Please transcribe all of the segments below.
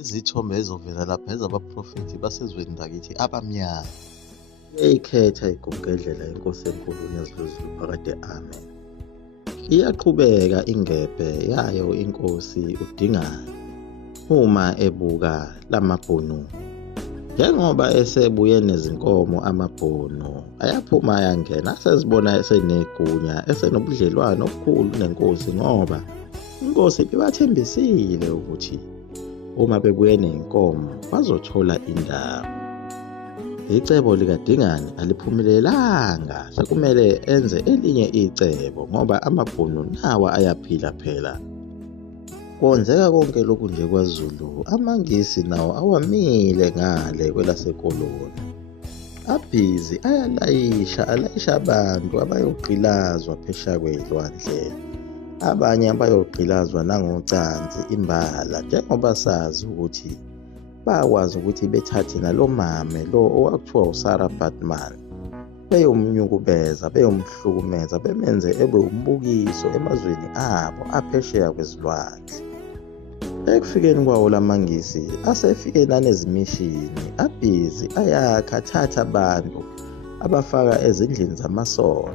Izithombe ezovela lapha ezabaprofethi basezweni lakithi abamnyama. Iyayikhetha igumgedlela inkosi enkulu uNyazuluzu phakade amen. Iyaqhubeka ingebhe yayo inkosi uDingane uma ebuka lamabhunu. Njengoba esebuye nezinkomo amabhunu ayaphuma ayangena asezibona esenegunya esenobudlelwano obukhulu nenkosi ngoba inkosi ibibathembisile ukuthi uma bebuye ney'nkomo bazothola indawo. Icebo likaDingane aliphumelelanga, sekumele enze elinye icebo ngoba amabhunu nawa ayaphila phela. Kwenzeka konke lokhu nje kwaZulu, amaNgisi nawo awamile ngale kwelasekoloni. Abhizi alayisha abantu abayogqilazwa phesheya kwey'lwandle. Abanye abayogqilazwa nangocansi imbala, njengoba sazi ukuthi bakwazi ukuthi bethathe nalo mame lo owakuthiwa uSarah Baartman beyomnyukubeza, beyomhlukumeza, bemenze ebe umbukiso emazweni abo aphesheya kwezilwandle. Ekufikeni kwawo lamaNgisi asefike nanezimishini, abhizi ayakha athatha abantu abafaka ezindlini zamasonto,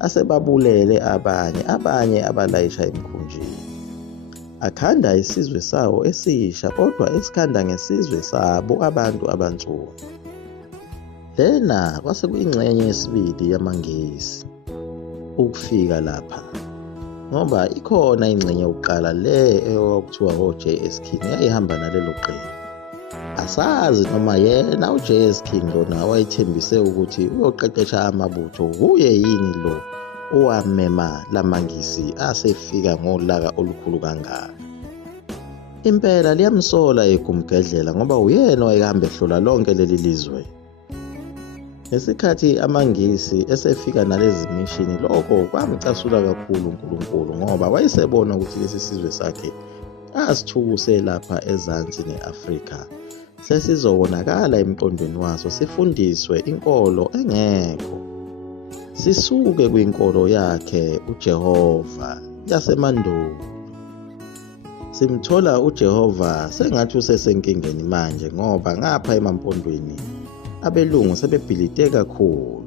asebabulele abanye abalayisha emkhunjini. Akhanda isizwe sawo esisha kodwa esikhanda ngesizwe sabo abantu abansundu. Lena kwase kuyingxenye yesibili yamaNgisi ukufika lapha, ngoba ikhona ingxenye yokuqala le eyokuthiwa o-J.S. King yayihamba nalelo qembu. Asazi noma yena u-J.S. King lona wayethembise ukuthi uyoqeqesha amabutho kuye yini lo owamema lamaNgisi asefika ngolaka olukhulu kangaka. Impela liyamsola igumgedlela ngoba uyena owayehamba ehlola lonke leli lizwe. Ngesikhathi amaNgisi esefika nalezi mishini, lokho kwamcasula kakhulu uNkulunkulu ngoba wayesebona ukuthi lesi sizwe sakhe asithukuse lapha ezansi ne-Afrika sesizobonakala emqondweni waso, sifundiswe inkolo engekho, sisuke kwinkolo yakhe uJehova yasemandulo. Simthola uJehova sengathi usesenkingeni manje ngoba ngapha emampondweni abelungu sebebhilite kakhulu.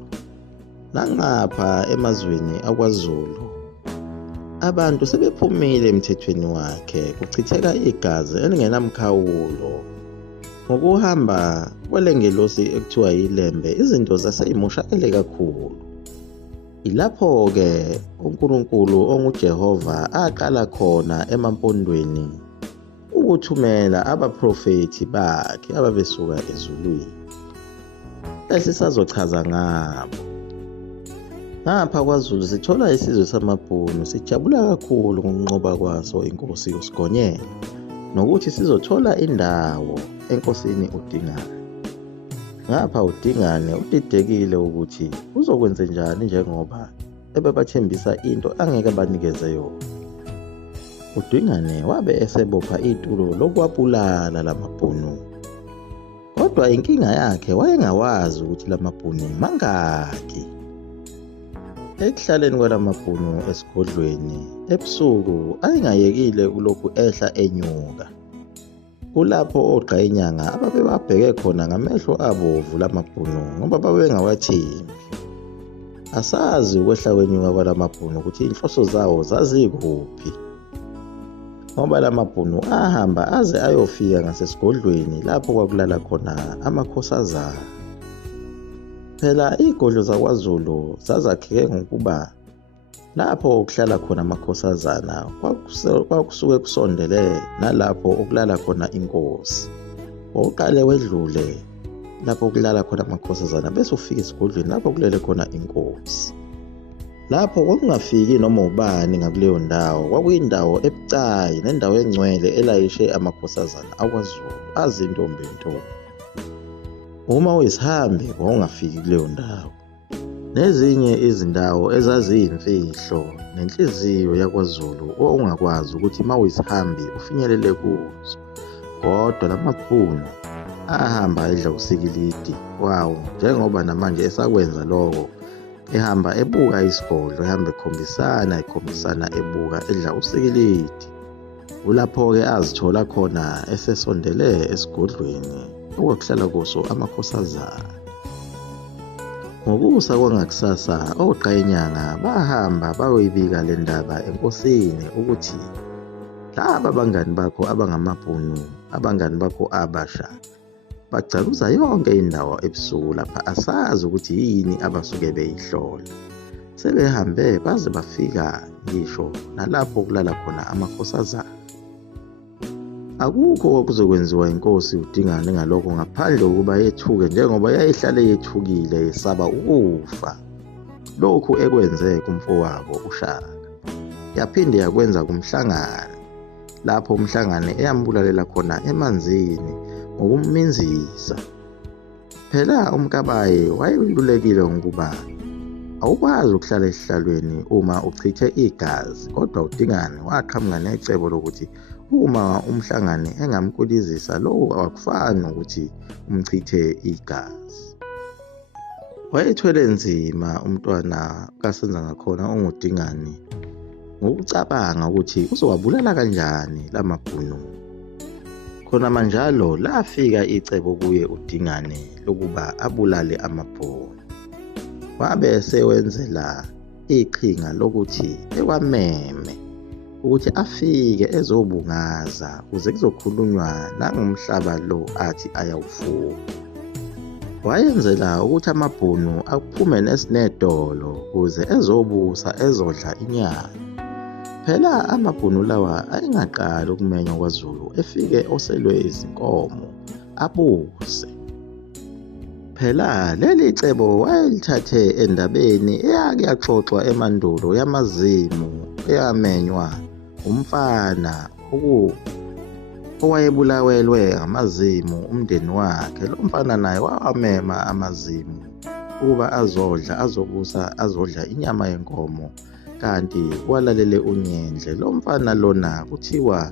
Nangapha emazweni akwaZulu abantu sebephumile emthethweni wakhe, kuchitheka igazi elingenamkhawulo. Ngokuhamba kwelengelosi ekuthiwa yiLembe izinto zasey'moshakele kakhulu. Ilapho-ke uNkulunkulu onguJehova aqala khona emampondweni ukuthumela abaprofethi bakhe ababesuka ezulwini. Esisazochaza ngabo. Ngapha kwaZulu sithola isizwe samabhunu sijabula kakhulu ngokunqoba kwaso inkosi uSigonyela nokuthi sizothola indawo enkosini uDingane. Ngapha uDingane udidekile ukuthi uzokwenza njani njengoba ebebathembisa into angeke banikeze yona. uDingane wabe esebopha itulo lokuwabulala lamabhunu. Kodwa inkinga yakhe wayengawazi ukuthi lamabhunu mangaki. Ekuhlaleni kwalamabhunu esigodlweni ebusuku ayengayekile ulokhu ehla enyuka. Kulapho ogqayinyanga ababebabheke khona ngamehlo abovu lamabhunu ngoba babengawathembi. Asazi ukwehla kwenyuka kwalamabhunu ukuthi inhloso zawo zazikuphi, ngoba lamabhunu ahamba aze ayofika ngasesigodlweni lapho kwakulala khona amakhosazana. Phela iy'godlo zakwaZulu zazakheke ngokuba lapho okuhlala khona amakhosazana kwakusuke kusondele nalapho okulala khona inkosi. Wawuqale wedlule lapho okulala khona amakhosazana bese ufika esigodlweni lapho kulele khona inkosi. Lapho kwakungafiki noma ubani ngakuleyo ndawo, kwakuyindawo ebucayi nendawo engcwele elayishe amakhosazana akwaZulu azintombi ntombi. Uma uyisihambi wawungafiki kuleyo ndawo. Nezinye izindawo ezaziyimfihlo nenhliziyo yakwaZulu owawungakwazi ukuthi uma uyisihambi ufinyelele kuzo. Kodwa lamabhunu ahamba edla usikilidi wawo, njengoba namanje esakwenza lokho, ehamba ebuka isigodlo, ehamba ekhombisana ebuka edla usikilidi. Kulapho-ke azithola khona esesondele esigodlweni okwakuhlala kuso amakhosazana. Ngokusa kwangakusasa oGqayinyanga bahamba bayoyibika le ndaba enkosini ukuthi laba abangani bakho abangamabhunu, abangani bakho abasha, bagcaluza yonke indawo ebusuku lapha, asazi ukuthi yini abasuke beyihlola. Sebehambe baze bafika ngisho nalapho kulala khona amakhosazana. Akukho okuzokwenziwa inkosi uDingane ngalokho ngaphandle kokuba yethuke, njengoba yayihlale yethukile yesaba ukufa lokhu ekwenze kumfowabo uShaka. Yaphinde yakwenza kumhlangane, lapho umhlangane eyambulalela khona emanzini ngokumminzisa. Phela uMkabayi wayelulekile ngokuba awukwazi ukuhlala esihlalweni uma uchithe igazi, kodwa uDingane waqhamuka necebo lokuthi uma umhlangane engamkulizisa lokhu akufani nokuthi umchithe igazi. Wayethwele nzima umntwana kasenza ngakhona onguDingane ngokucabanga ukuthi uzowabulala kanjani lamabhunu. Khona manjalo lafika icebo kuye uDingane lokuba abulale amabhunu. Wabe esewenzela iqhinga lokuthi ekwameme ukuthi afike ezobungaza kuze kuzokhulunywa nangomhlaba lo athi ayawufuna. Wayenzela ukuthi amabhunu aphume nesinedolo kuze ezobusa ezodla inyama. Phela amabhunu lawa ayengaqali ukumenywa kwaZulu, efike oselwe izinkomo abuse. Phela leli cebo wayelithathe endabeni eyake yaxoxwa emandulo yamazimu eyamenywa umfana owayebulawelwe ngamazimu umndeni wakhe. Lo mfana naye wawamema amazimu ukuba azobusa azodla inyama yenkomo, kanti walalele unyendle. Lo mfana lona kuthiwa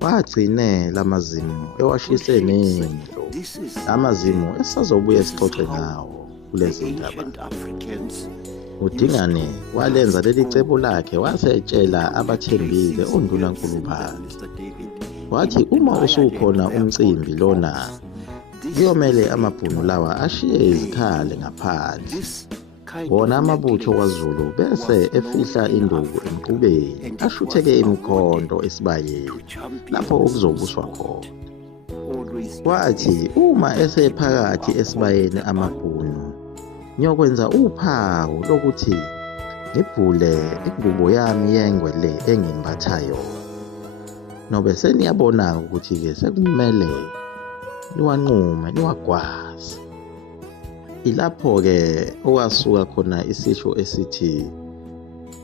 wagcine lamazimu ewashise nendlo. Amazimu esazobuye sixoxe ngawo kulezi ndaba. uDingane walenza leli cebo lakhe, wasetshela abathembile ondunankulu bakhe. Wathi uma usukhona umcimbi lona kuyomele amabhunu lawa ashiye izikhali ngaphandle, wona amabutho kwaZulu bese efihla induku emqubeni, ashutheke imikhondo esibayeni lapho okuzobuswa khona. Wathi uma esephakathi esibayeni amabhunu, ngiyokwenza uphawu lokuthi ngibhule ingubo yami yengwe le engimbatha yona. Nobe seniyabona ukuthi-ke sekumele niwanqume, niwagwaze. Ilapho-ke okwasuka khona isisho esithi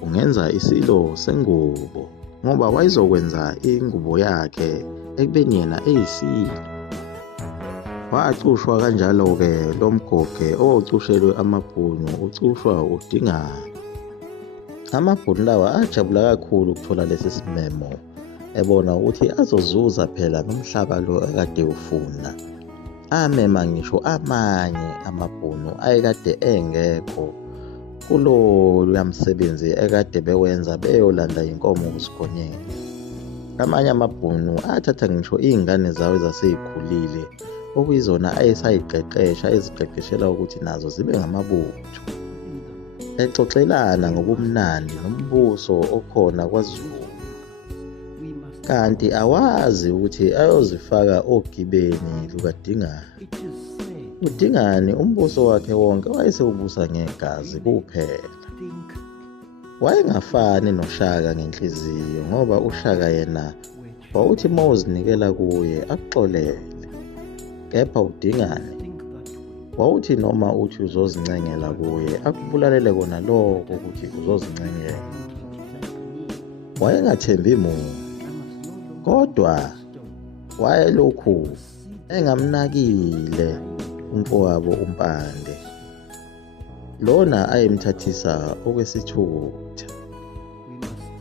ungenza isilo sengubo, ngoba wayezokwenza ingubo yakhe ekubeni yena eyisilo. Wacushwa kanjalo-ke lo mgoge owawucushelwe amabhunu ucushwa uDingane. Amabhunu lawa ajabula kakhulu ukuthola lesi simemo, ebona ukuthi azozuza phela nomhlaba lo ekade ufuna. Amema ngisho amanye amabhunu ayekade engekho kuloya msebenzi ekade bewenza beyolanda inkomo kusigonyela. Amanye amabhunu athatha ngisho iy'ngane zawo ezaseyikhulile okuyizona ayesayiqeqesha, eziqeqeshela ukuthi nazo zibe ngamabutho, exoxelana ngobumnandi nombuso okhona kwaZulu. Kanti awazi ukuthi ayozifaka ogibeni lukaDingane. uDingane umbuso wakhe wonke wayesewubusa ngegazi kuphela. Wayengafani noShaka ngenhliziyo, ngoba uShaka yena wawuthi mawuzinikela kuye akuxolele, kepha uDingane wawuthi noma uthi uzozincengela kuye akubulalele kona lokho ukuthi uzozincengela. Wayengathembi muntu, kodwa wayelokhu engamnakile umfowabo uMpande, lona ayemthathisa okwesithutha.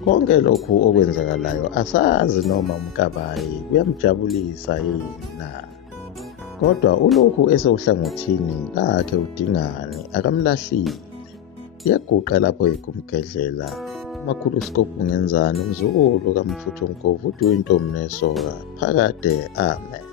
Konke lokhu okwenzakalayo asazi noma uMkabayi kuyamjabulisa yini na, kodwa ulokhu esewuhlangothini lakhe uDingane akamlahlile. Iyaguqa lapho ekumgedlela Makhuluskopu ngenzani umzukulu kaMfuthu Mkovu uthi uyintombi nesoka phakade amen.